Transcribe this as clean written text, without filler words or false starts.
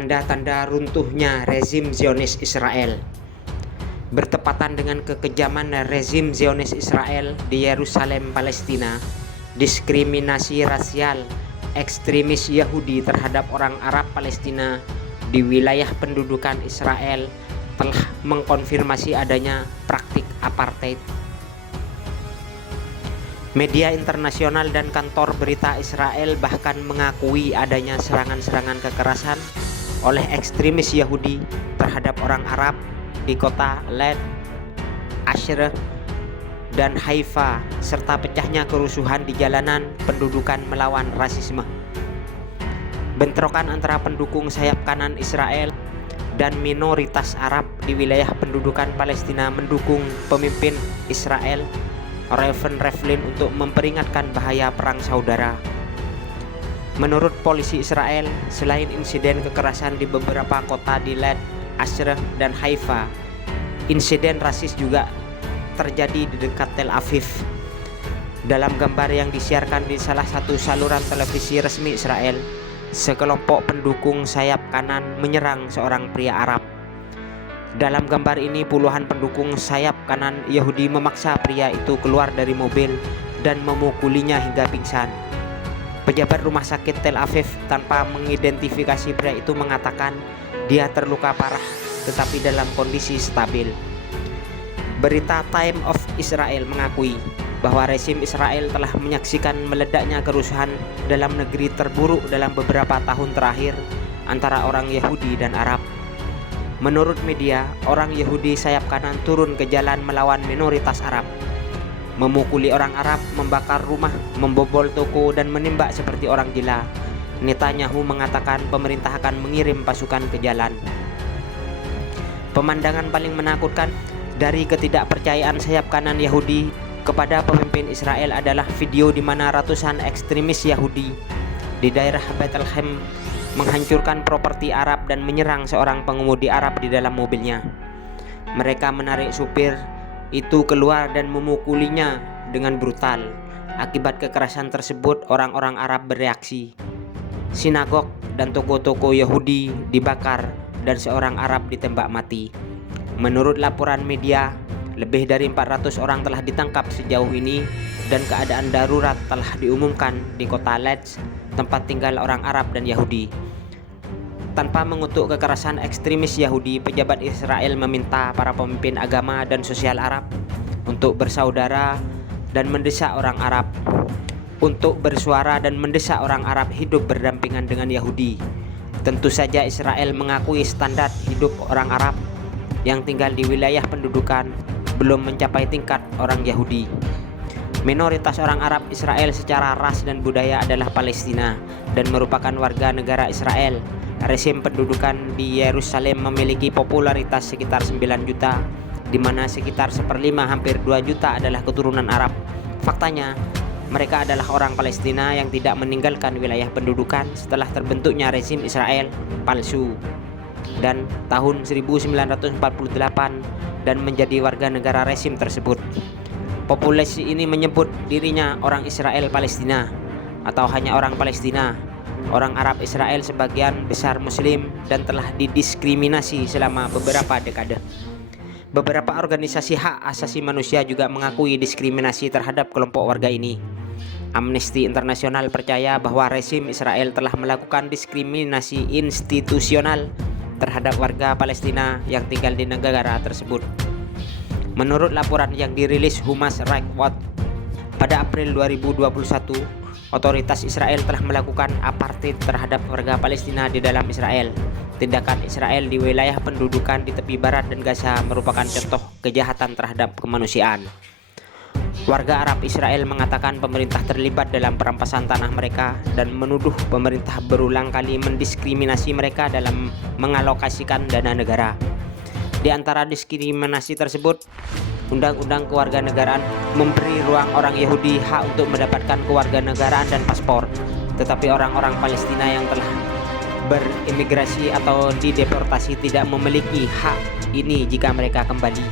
tanda-tanda runtuhnya rezim Zionis Israel. Bertepatan dengan kekejaman rezim Zionis Israel di Yerusalem, Palestina, diskriminasi rasial ekstremis Yahudi terhadap orang Arab Palestina di wilayah pendudukan Israel telah mengkonfirmasi adanya praktik apartheid. Media internasional dan kantor berita Israel bahkan mengakui adanya serangan-serangan kekerasan oleh ekstremis Yahudi terhadap orang Arab di kota Led, Asher, dan Haifa, serta pecahnya kerusuhan di jalanan pendudukan melawan rasisme. Bentrokan antara pendukung sayap kanan Israel dan minoritas Arab di wilayah pendudukan Palestina mendukung pemimpin Israel Reuven Rivlin untuk memperingatkan bahaya perang saudara. Menurut polisi Israel, selain insiden kekerasan di beberapa kota di Led, Asher, dan Haifa, insiden rasis juga terjadi di dekat Tel Aviv. Dalam gambar yang disiarkan di salah satu saluran televisi resmi Israel, sekelompok pendukung sayap kanan menyerang seorang pria Arab. Dalam gambar ini, puluhan pendukung sayap kanan Yahudi memaksa pria itu keluar dari mobil dan memukulinya hingga pingsan. Pejabat rumah sakit Tel Aviv tanpa mengidentifikasi pria itu mengatakan dia terluka parah tetapi dalam kondisi stabil. Berita Time of Israel mengakui bahwa rezim Israel telah menyaksikan meledaknya kerusuhan dalam negeri terburuk dalam beberapa tahun terakhir antara orang Yahudi dan Arab. Menurut media, orang Yahudi sayap kanan turun ke jalan melawan minoritas Arab, memukuli orang Arab, membakar rumah, membobol toko, dan menembak seperti orang gila. Netanyahu mengatakan pemerintah akan mengirim pasukan ke jalan. Pemandangan paling menakutkan dari ketidakpercayaan sayap kanan Yahudi kepada pemimpin Israel adalah video di mana ratusan ekstremis Yahudi di daerah Bethlehem menghancurkan properti Arab dan menyerang seorang pengemudi Arab di dalam mobilnya. Mereka menarik supir itu keluar dan memukulinya dengan brutal. Akibat kekerasan tersebut, orang-orang Arab bereaksi. Sinagog dan toko-toko Yahudi dibakar dan seorang Arab ditembak mati. Menurut laporan media, lebih dari 400 orang telah ditangkap sejauh ini dan keadaan darurat telah diumumkan di kota Led, tempat tinggal orang Arab dan Yahudi. Tanpa mengutuk kekerasan ekstremis Yahudi, pejabat Israel meminta para pemimpin agama dan sosial Arab untuk bersaudara dan mendesak orang Arab untuk bersuara dan mendesak orang Arab hidup berdampingan dengan Yahudi. Tentu saja Israel mengakui standar hidup orang Arab yang tinggal di wilayah pendudukan belum mencapai tingkat orang Yahudi. Minoritas orang Arab Israel secara ras dan budaya adalah Palestina dan merupakan warga negara Israel. Rezim pendudukan di Yerusalem memiliki popularitas sekitar 9 juta, di mana sekitar 1/5 hampir 2 juta adalah keturunan Arab. Faktanya, mereka adalah orang Palestina yang tidak meninggalkan wilayah pendudukan setelah terbentuknya rezim Israel palsu dan tahun 1948 dan menjadi warga negara rezim tersebut. Populasi ini menyebut dirinya orang Israel Palestina atau hanya orang Palestina. Orang Arab Israel sebagian besar Muslim dan telah didiskriminasi selama beberapa dekade. Beberapa organisasi hak asasi manusia juga mengakui diskriminasi terhadap kelompok warga ini. Amnesty International percaya bahwa rezim Israel telah melakukan diskriminasi institusional terhadap warga Palestina yang tinggal di negara tersebut. Menurut laporan yang dirilis Human Rights Watch pada April 2021, otoritas Israel telah melakukan apartheid terhadap warga Palestina di dalam Israel. Tindakan Israel di wilayah pendudukan di tepi barat dan Gaza merupakan contoh kejahatan terhadap kemanusiaan. Warga Arab Israel mengatakan pemerintah terlibat dalam perampasan tanah mereka dan menuduh pemerintah berulang kali mendiskriminasi mereka dalam mengalokasikan dana negara. Di antara diskriminasi tersebut, Undang-Undang Kewarganegaraan memberi ruang orang Yahudi hak untuk mendapatkan kewarganegaraan dan paspor, tetapi orang-orang Palestina yang telah berimigrasi atau dideportasi tidak memiliki hak ini jika mereka kembali.